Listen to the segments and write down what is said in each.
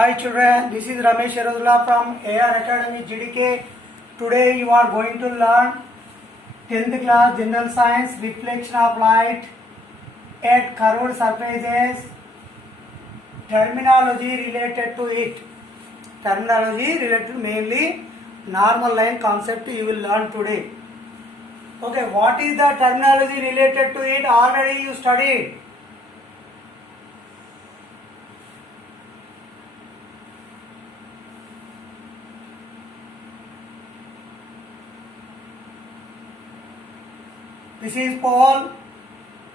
Hi children, this is Ramesh Sharadullah from AR Academy GDK. Today you are going to learn 10th class General Science reflection of light at curved surfaces, terminology related to it. Terminology related to mainly normal line concept you will learn today. Okay, what is the terminology related to it? Already you studied. This is pole,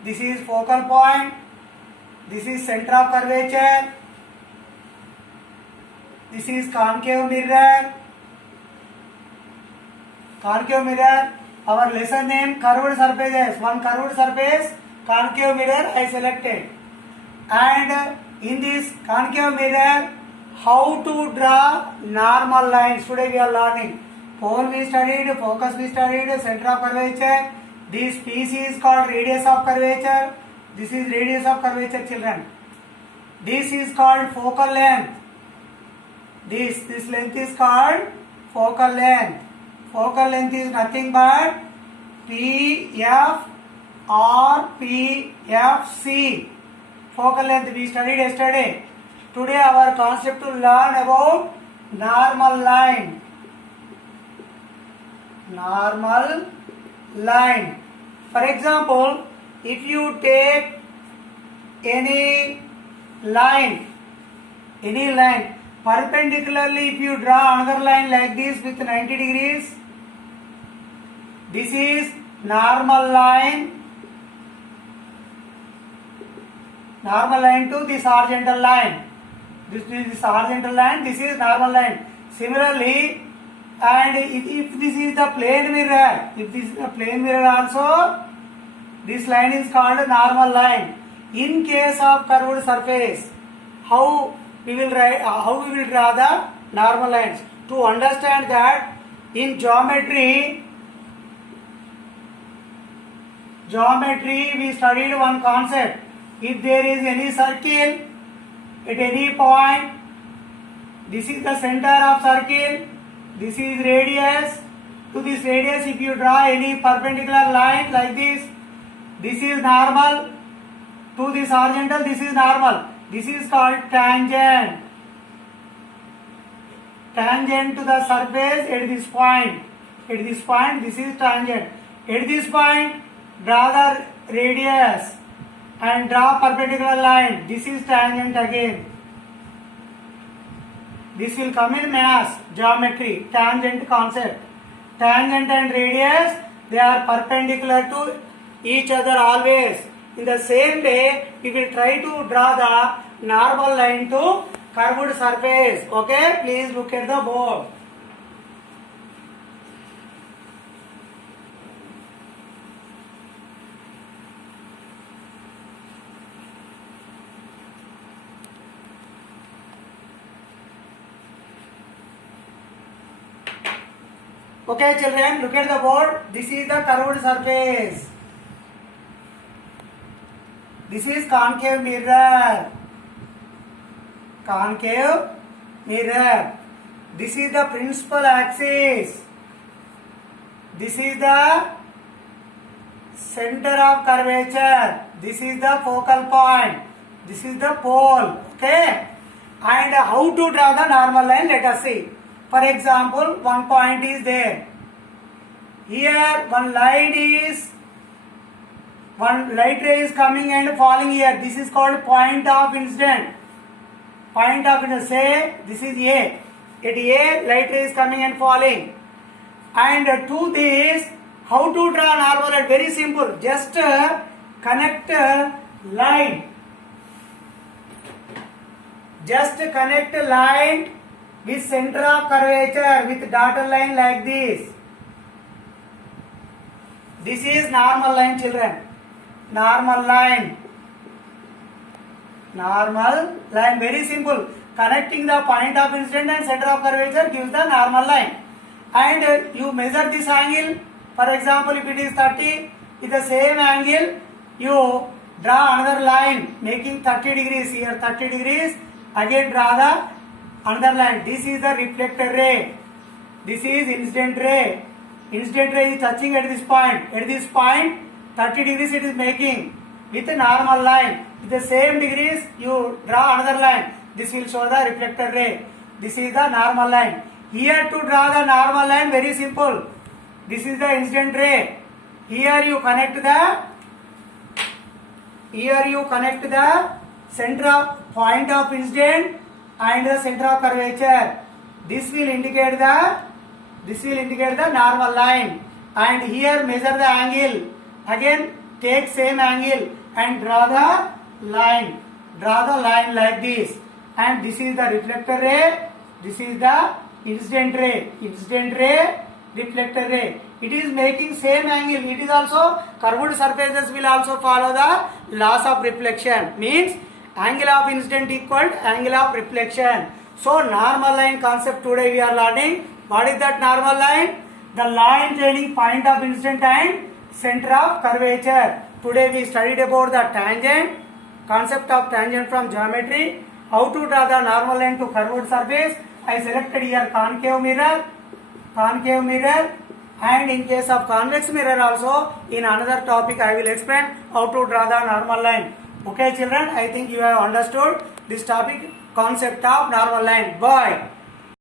this is focal point, this is center of curvature, this is concave mirror. Concave mirror, our lesson name curved surfaces. One curved surface, concave mirror I selected. And in this concave mirror, how to draw normal lines. Today we are learning. Pole we studied, focus we studied, center of curvature. This piece is called radius of curvature. This is radius of curvature, children. This is called focal length. This length is called focal length. Focal length is nothing but PF or PFC. Focal length we studied yesterday. Today our concept to learn about normal line. Normal line. For example, if you take any line, perpendicularly if you draw another line like this with 90 degrees, this is normal line to this horizontal line. This is horizontal line, this is normal line. Similarly, and if this is the plane mirror, also this line is called normal line. In case of curved surface, how we will draw the normal lines? To understand that, in geometry we studied one concept. If there is any circle at any point, this is the center of circle. This is radius. To this radius, if you draw any perpendicular line like this is normal. To this horizontal, this is normal. This is called tangent. Tangent to the surface at this point. At this point, this is tangent. At this point, draw the radius and draw perpendicular line. This is tangent again. This will come in mass geometry, tangent concept. Tangent and radius, they are perpendicular to each other always. In the same way, we will try to draw the normal line to curved surface. Okay, please look at the board. Okay children, look at the board. This is the curved surface. This is concave mirror. Concave mirror. This is the principal axis. This is the center of curvature. This is the focal point. This is the pole. Okay. And how to draw the normal line? Let us see. For example, one point is there. Here one light ray is coming and falling here. This is called point of incident. Point of incident. Say this is A. At A, light ray is coming and falling. And to this, how to draw normal line? Very simple. Just connect line. Just connect line with center of curvature with dotted line like this. This is normal line, children. Normal line, very simple. Connecting the point of incident and center of curvature gives the normal line. And you measure this angle. For example, if it is 30, with the same angle, you draw another line making 30 degrees here, 30 degrees. Again draw the another line. This is the reflected ray. This is incident ray. Incident ray is touching at this point. At this point, 30 degrees it is making with a normal line. With the same degrees, you draw another line. This will show the reflected ray. This is the normal line. Here to draw the normal line, very simple. This is the incident ray. Here you connect the center of point of incident and the center of curvature. This will indicate the normal line. And here measure the angle. Again take same angle and draw the line. Draw the line like this. And this is the reflector ray. This is the incident ray. Incident ray, reflector ray. It is making same angle. It is also curved surfaces will also follow the laws of reflection. Means angle of incident equal to angle of reflection. So normal line concept today we are learning. What is that normal line? The line joining point of incident and center of curvature. Today we studied about the tangent, concept of tangent from geometry, how to draw the normal line to curved surface. I selected here concave mirror, and in case of convex mirror also in another topic I will explain how to draw the normal line. Okay children, I think you have understood this topic, concept of normal line. Bye.